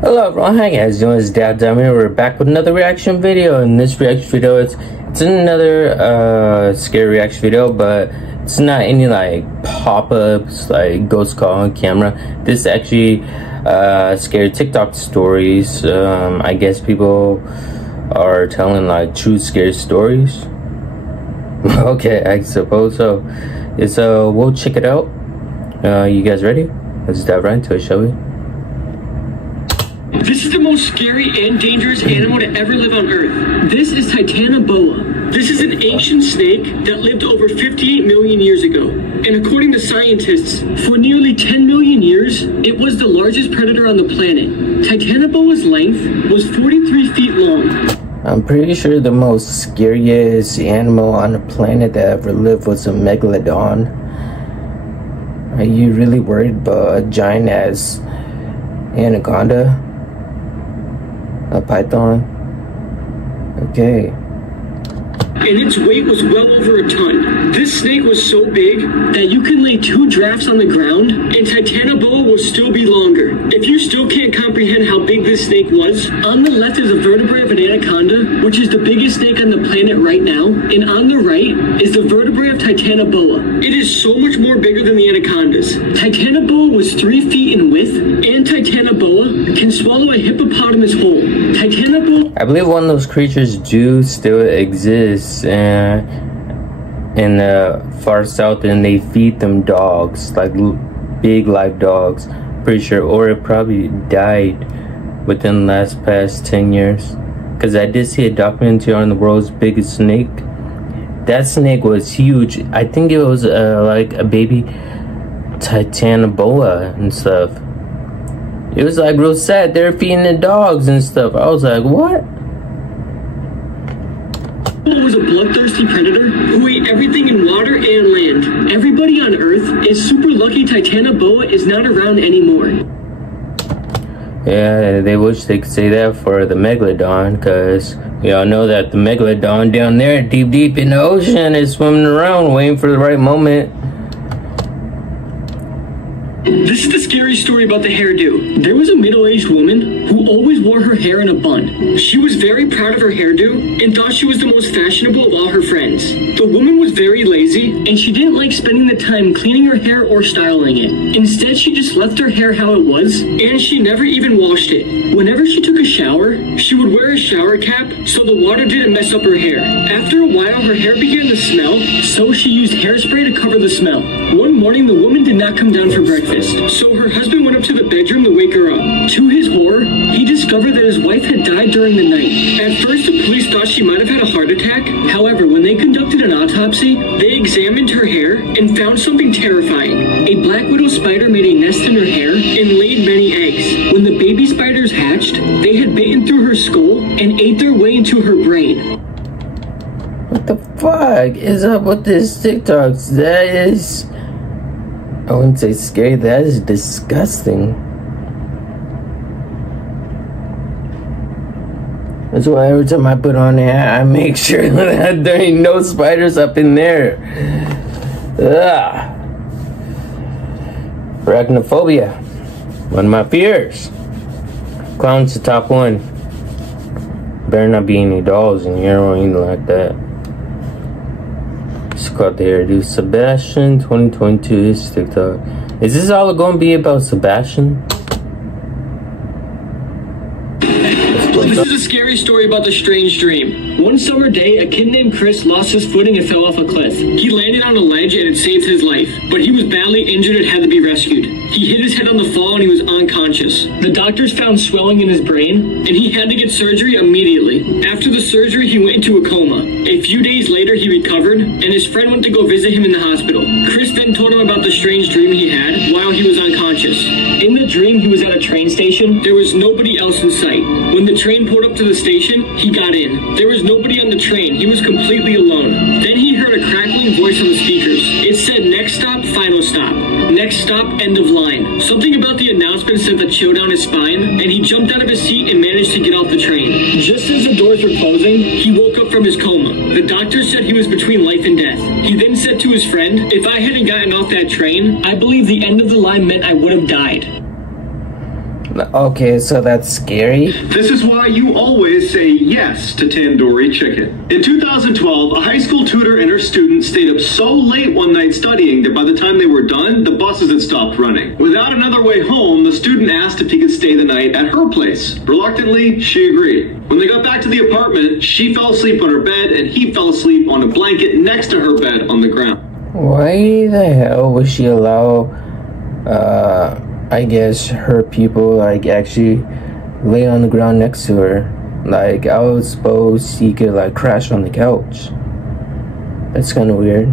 Hello everyone, how you guys doing? It's Dad Diamond. We're back with another reaction video. In this reaction video, it's another scary reaction video, but it's not any like pop-ups like ghost call on camera. This is actually scary TikTok stories. I guess people are telling like true scary stories. Okay, I suppose so. So we'll check it out. You guys ready? Let's dive right into it, shall we? This is the most scary and dangerous animal to ever live on Earth. This is Titanoboa. This is an ancient snake that lived over 58 million years ago. And according to scientists, for nearly 10 million years, it was the largest predator on the planet. Titanoboa's length was 43 feet long. I'm pretty sure the most scariest animal on the planet that ever lived was a megalodon. Are you really worried about a giant ass anaconda? A python? Okay. And its weight was well over a ton. This snake was so big that you can lay 2 giraffes on the ground and Titanoboa will still be longer. If you still can't comprehend how big this snake was, on the left is a vertebrae of an anaconda, which is the biggest snake on the planet right now, and on the right is the vertebrae of Titanoboa. It is so much more bigger than the anacondas. Titanoboa was 3 feet in width, and Titanoboa can swallow a hippopotamus whole. Titanoboa... I believe one of those creatures do still exist in the far south, and they feed them dogs, like big live dogs, pretty sure, or it probably died within the past 10 years, because I did see a documentary on the world's biggest snake. That snake was huge. I think it was like a baby Titanoboa and stuff. It was like real sad. They're feeding the dogs and stuff. I was like, what? Was a bloodthirsty predator who ate everything in water and land. Everybody on Earth is super lucky Titanoboa is not around anymore. Yeah, they wish they could say that for the megalodon, because we all know that the megalodon down there deep in the ocean is swimming around waiting for the right moment. This is the scary story about the hairdo. There was a middle-aged woman who always wore her hair in a bun. She was very proud of her hairdo and thought she was the most fashionable of all her friends. The woman was very lazy and she didn't like spending the time cleaning her hair or styling it. Instead, she just left her hair how it was and she never even washed it. Whenever she took a shower, she would wear a shower cap so the water didn't mess up her hair. After a while, her hair began to smell, so she used hairspray to cover the smell. One morning, the woman did not come down for breakfast. So her husband went up to the bedroom to wake her up. To his horror, he discovered that his wife had died during the night. At first, the police thought she might have had a heart attack. However, when they conducted an autopsy, they examined her hair and found something terrifying. A black widow spider made a nest in her hair and laid many eggs. When the baby spiders hatched, they had bitten through her skull and ate their way into her brain. What the fuck is up with this TikTok? That is... I wouldn't say scary, that is disgusting. That's why every time I put on it, I make sure that there ain't no spiders up in there. Ugh. Arachnophobia, one of my fears. Clown's the top one. Better not be any dolls in here or anything like that. It's called the hairdo. Sebastian 2022 is TikTok. Is this all going to be about Sebastian? This is a scary story about the strange dream. One summer day, a kid named Chris lost his footing and fell off a cliff. He landed on a ledge and it saved his life, but he was badly injured and had to be rescued. He hit his head on the fall and he was unconscious. The doctors found swelling in his brain and he had to get surgery immediately. After the surgery, he went into a coma. A few days later, he recovered and his friend went to go visit him in the hospital. Chris then told him about the strange dream he had while he was unconscious. In the dream, he was at a train station. There was nobody else in sight. When the train pulled up to the station, he got in. There was nobody on the train. He was completely alone. Then he heard a crackling voice on the speakers. It said, "Next stop, final stop. Next stop, end of line." Something about the announcement sent a chill down his spine, and he jumped out of his seat and managed to get off the train. Just as the doors were closing, he woke up from his coma. The doctor said he was between life and death. He then said to his friend, "If I hadn't gotten off that train, I believe the end of the line meant I would have died." Okay, so that's scary. This is why you always say yes to tandoori chicken. In 2012, a high school tutor and her student stayed up so late one night studying that by the time they were done, the buses had stopped running. Without another way home, the student asked if he could stay the night at her place. Reluctantly, she agreed. When they got back to the apartment, she fell asleep on her bed and he fell asleep on a blanket next to her bed on the ground. Why the hell would she allow, I guess, her people, like, actually lay on the ground next to her? Like, I would suppose he could, like, crash on the couch. That's kind of weird.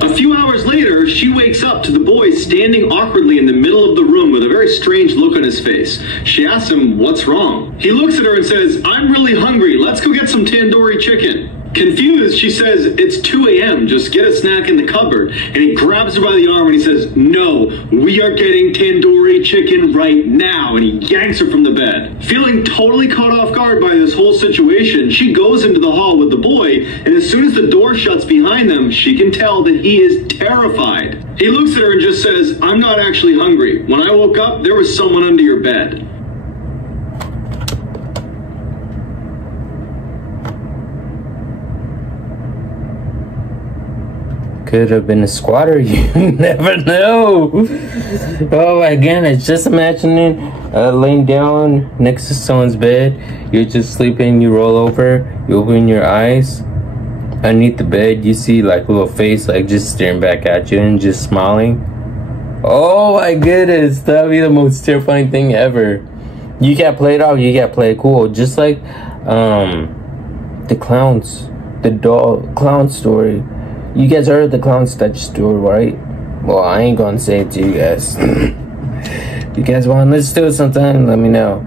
A few hours later, she wakes up to the boy standing awkwardly in the middle of the room with a very strange look on his face. She asks him, "What's wrong?" He looks at her and says, "I'm really hungry. Let's go get some tandoori chicken." Confused, she says, "It's 2 a.m. Just get a snack in the cupboard." And he grabs her by the arm and he says, "No, we are getting tandoori chicken right now." And he yanks her from the bed. Feeling totally caught off guard by this whole situation, she goes into the hall with the boy, and as soon as the door shuts behind them, she can tell that he is terrified. He looks at her and just says, "I'm not actually hungry. When I woke up, there was someone under your bed." Could have been a squatter, you never know. Oh my goodness, just imagining laying down next to someone's bed. You're just sleeping, you roll over, you open your eyes. Underneath the bed, you see like a little face like just staring back at you and just smiling. Oh my goodness, that would be the most terrifying thing ever. You can't play it off, you can't play it cool. Just like the clowns, the doll clown story. You guys heard the clown statue story, right? Well, I ain't gonna say it to you guys. You guys want to listen to it sometime? Let me know.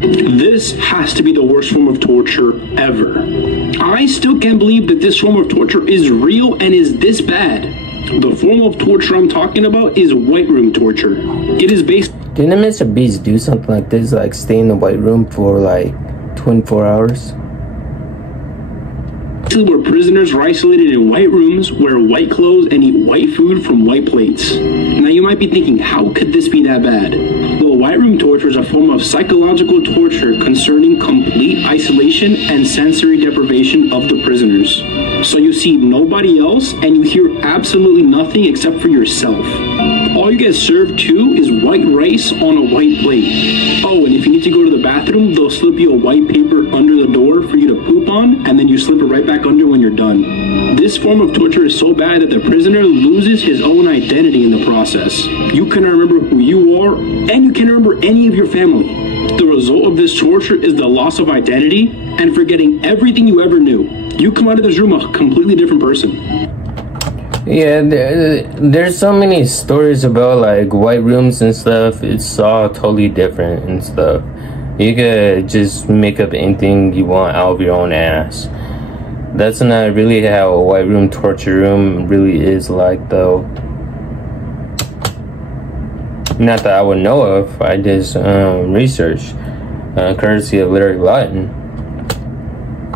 This has to be the worst form of torture ever. I still can't believe that this form of torture is real and is this bad. The form of torture I'm talking about is white room torture. It is based... Didn't Mr. Beast do something like this, like stay in the white room for like 24 hours? Where prisoners are isolated in white rooms, wear white clothes, and eat white food from white plates. Now you might be thinking, how could this be that bad? Well, white room torture is a form of psychological torture concerning complete isolation and sensory deprivation of the prisoners. So you see nobody else, and you hear absolutely nothing except for yourself. All you get served too is white rice on a white plate. Oh, and if you need to go to the bathroom, they'll slip you a white paper under the door for you to poop on, and then you slip it right back under when you're done. This form of torture is so bad that the prisoner loses his own identity in the process. You cannot remember who you are, and you can't remember any of your family. The result of this torture is the loss of identity and forgetting everything you ever knew. You come out of this room a completely different person. Yeah, there's so many stories about like white rooms and stuff. It's all totally different and stuff. You could just make up anything you want out of your own ass. That's not really how a white room torture room really is like, though. Not that I would know of. I just researched, courtesy of Larry Lawton.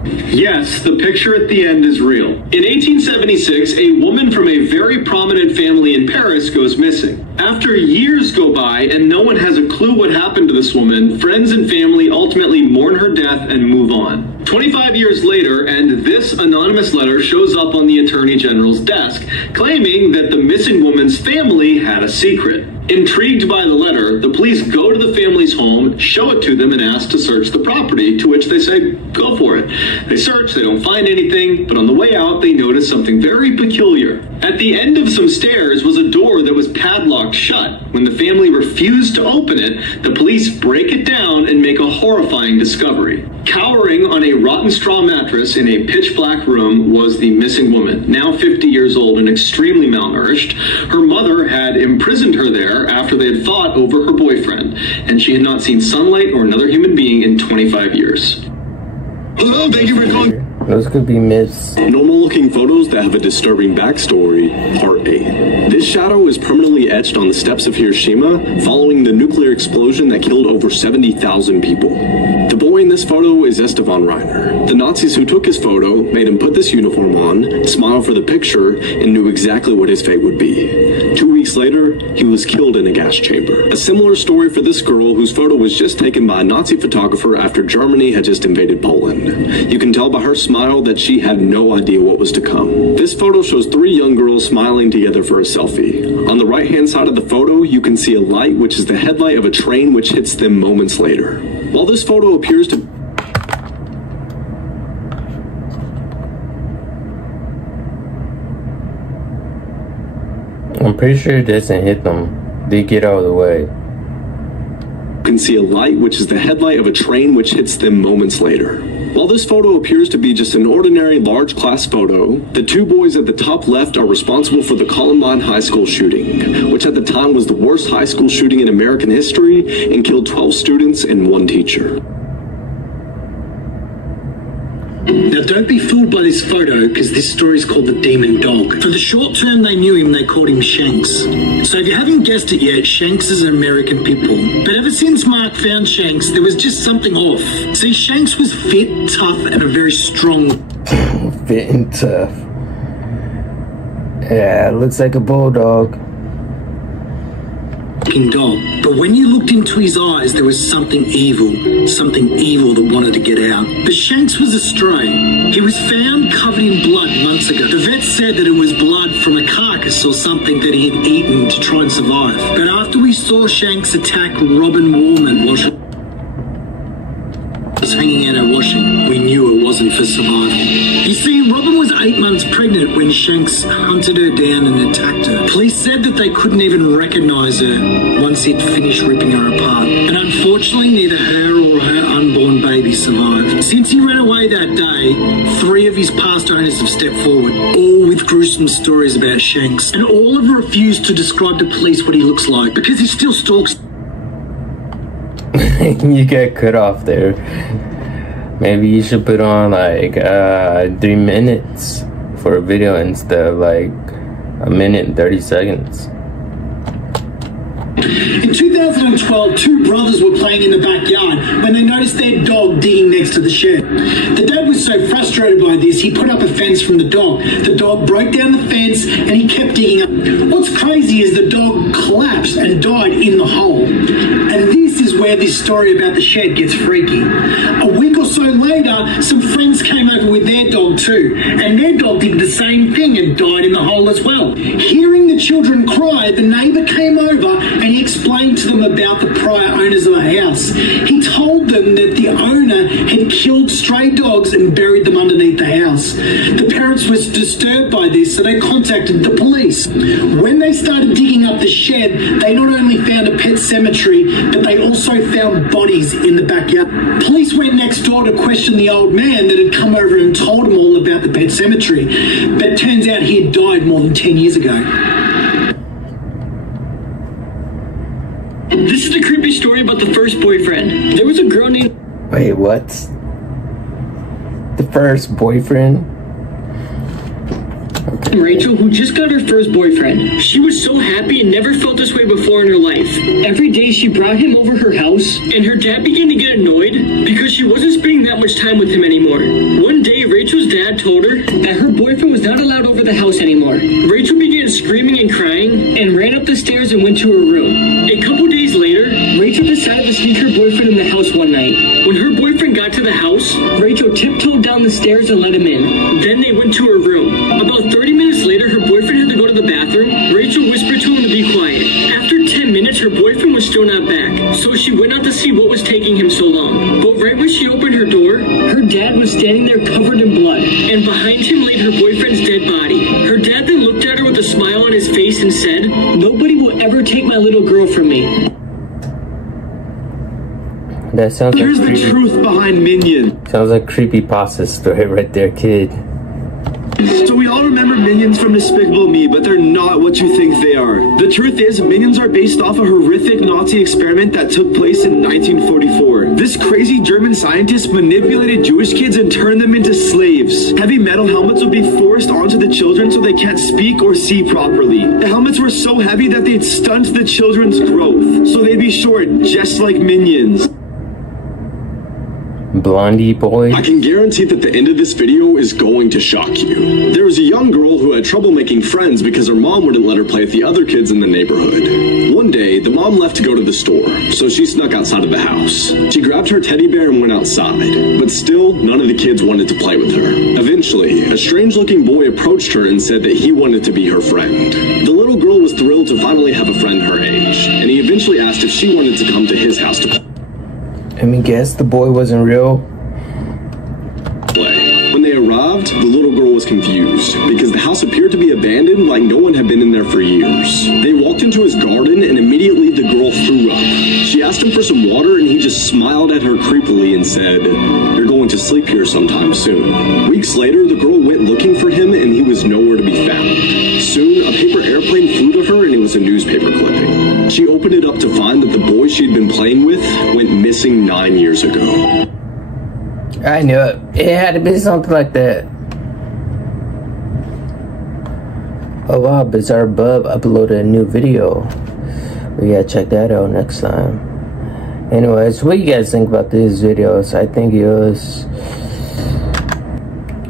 Yes, the picture at the end is real. In 1876, a woman from a very prominent family in Paris goes missing. After years go by and no one has a clue what happened to this woman, friends and family ultimately mourn her death and move on. 25 years later, and this anonymous letter shows up on the Attorney General's desk, claiming that the missing woman's family had a secret. Intrigued by the letter, the police go to the family's home, show it to them, and ask to search the property, to which they say, go for it. They search, they don't find anything, but on the way out, they notice something very peculiar. At the end of some stairs was a door that was padlocked shut. When the family refused to open it, the police break it down and make a horrifying discovery. Cowering on a rotten straw mattress in a pitch-black room was the missing woman, now 50 years old and extremely malnourished. Her mother had imprisoned her there after they had fought over her boyfriend, and she had not seen sunlight or another human being in 25 years. Hello, thank you for calling. Those could be myths. Normal-looking photos that have a disturbing backstory, Part 8. This shadow is permanently etched on the steps of Hiroshima following the nuclear explosion that killed over 70,000 people. The boy in this photo is Estevan Reiner. The Nazis who took his photo made him put this uniform on, smile for the picture, and knew exactly what his fate would be. 2 weeks later, he was killed in a gas chamber. A similar story for this girl whose photo was just taken by a Nazi photographer after Germany had just invaded Poland. You can tell by her smile that she had no idea what was to come. This photo shows 3 young girls smiling together for a selfie. On the right-hand side of the photo, you can see a light, which is the headlight of a train which hits them moments later. While this photo appears to I'm pretty sure it doesn't hit them. They get out of the way. You can see a light, which is the headlight of a train which hits them moments later. While this photo appears to be just an ordinary large class photo, the 2 boys at the top left are responsible for the Columbine High School shooting, which at the time was the worst high school shooting in American history and killed 12 students and 1 teacher. Now, don't be fooled by this photo, because this story is called The Demon Dog. For the short term they knew him, they called him Shanks. So if you haven't guessed it yet, Shanks is an American pit bull. But ever since Mark found Shanks, there was just something off. See, Shanks was fit, tough, and a very strong... Fit and tough. Yeah, looks like a bulldog. Dog. But when you looked into his eyes, there was something evil that wanted to get out. But Shanks was a stray. He was found covered in blood months ago. The vet said that it was blood from a carcass or something that he had eaten to try and survive. But after we saw Shanks attack Robin Warman while she was hanging out her washing, we knew it wasn't for survival. You see, Robin was 8 months pregnant when Shanks hunted her down and attacked her. Police said that they couldn't even recognize her once he'd finished ripping her apart. And unfortunately, neither her or her unborn baby survived. Since he ran away that day, 3 of his past owners have stepped forward, all with gruesome stories about Shanks. And all have refused to describe to police what he looks like, because he still stalks. You get cut off there. Maybe you should put on like 3 minutes for a video instead of like 1 minute and 30 seconds. In 2012, 2 brothers were playing in the backyard when they noticed their dog digging next to the shed. The dad was so frustrated by this, he put up a fence from the dog. The dog broke down the fence and he kept digging up. What's crazy is the dog collapsed and died in the hole. And this is where this story about the shed gets freaky. A week or so later, some friends came over with their dog too, and their dog did the same thing and died in the hole as well. Hearing the children cry, the neighbour came over and he explained to them about the prior owners of the house. He told them that the owner had killed stray dogs and buried them underneath the house. The parents were disturbed by this, so they contacted the police. When they started digging up the shed, they not only found a pet cemetery, but they also found bodies in the backyard. Police went next door to question the old man that had come over and told them all about the pet cemetery, but turns out he had died more than 10 years ago. This is the creepy story about the first boyfriend. There was a girl named... Wait, what? The first boyfriend? Rachel, who just got her first boyfriend. She was so happy and never felt this way before in her life. Every day she brought him over her house, and her dad began to get annoyed because she wasn't spending that much time with him anymore. One day, Rachel's dad told her that her boyfriend was not allowed over the house anymore. Rachel began screaming and crying and ran up the stairs and went to her room. A couple days later, Rachel decided to sneak her boyfriend in the house one night. When her boyfriend got to the house, Rachel tiptoed down the stairs and let him in. Then they went to her room. About 30 minutes later, her boyfriend had to go to the bathroom. Rachel whispered to him to be quiet. After 10 minutes, her boyfriend was still not back, so she went out to see what was taking him so long. But right when she opened her door, her dad was standing there covered in blood, and behind him laid her boyfriend's dead body. Her dad then looked at her with a smile on his face and said, "Nobody will ever take my little girl from me." That sounds Here's like the truth behind Minion. Sounds like creepypasta story right there, kid. So we all remember Minions from Despicable Me, but they're not what you think they are. The truth is, Minions are based off a horrific Nazi experiment that took place in 1944. This crazy German scientist manipulated Jewish kids and turned them into slaves. Heavy metal helmets would be forced onto the children so they can't speak or see properly. The helmets were so heavy that they'd stunt the children's growth, so they'd be short, just like Minions. Blondie boy. I can guarantee that the end of this video is going to shock you. There was a young girl who had trouble making friends because her mom wouldn't let her play with the other kids in the neighborhood. One day, the mom left to go to the store, so she snuck outside of the house. She grabbed her teddy bear and went outside, but still, none of the kids wanted to play with her. Eventually, a strange-looking boy approached her and said that he wanted to be her friend. The little girl was thrilled to finally have a friend her age, and he eventually asked if she wanted to come to his house to play. Let me guess, the boy wasn't real. When they arrived, the little girl was confused because the house appeared to be abandoned like no one had been in there for years. They walked into his garden and immediately the girl threw up. She asked him for some water and he just smiled at her creepily and said, "You're going to sleep here sometime soon." Weeks later, the girl went looking for him and he was nowhere to be found. Soon, a paper airplane flew to her and it was a newspaper clipping. She opened it up to find that the boy she'd been playing with went missing 9 years ago. I knew it. It had to be something like that. Oh wow, Bizarre Bub uploaded a new video. We gotta check that out next time. Anyways, what do you guys think about these videos? I think it was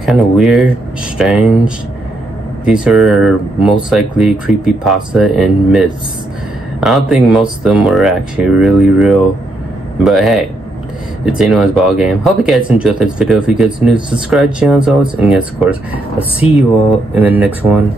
kind of weird, strange. These are most likely creepypasta and myths. I don't think most of them were actually really real. But hey, it's anyone's ball game. Hope you guys enjoyed this video. If you guys are new, subscribe to the channel as always. And yes, of course, I'll see you all in the next one.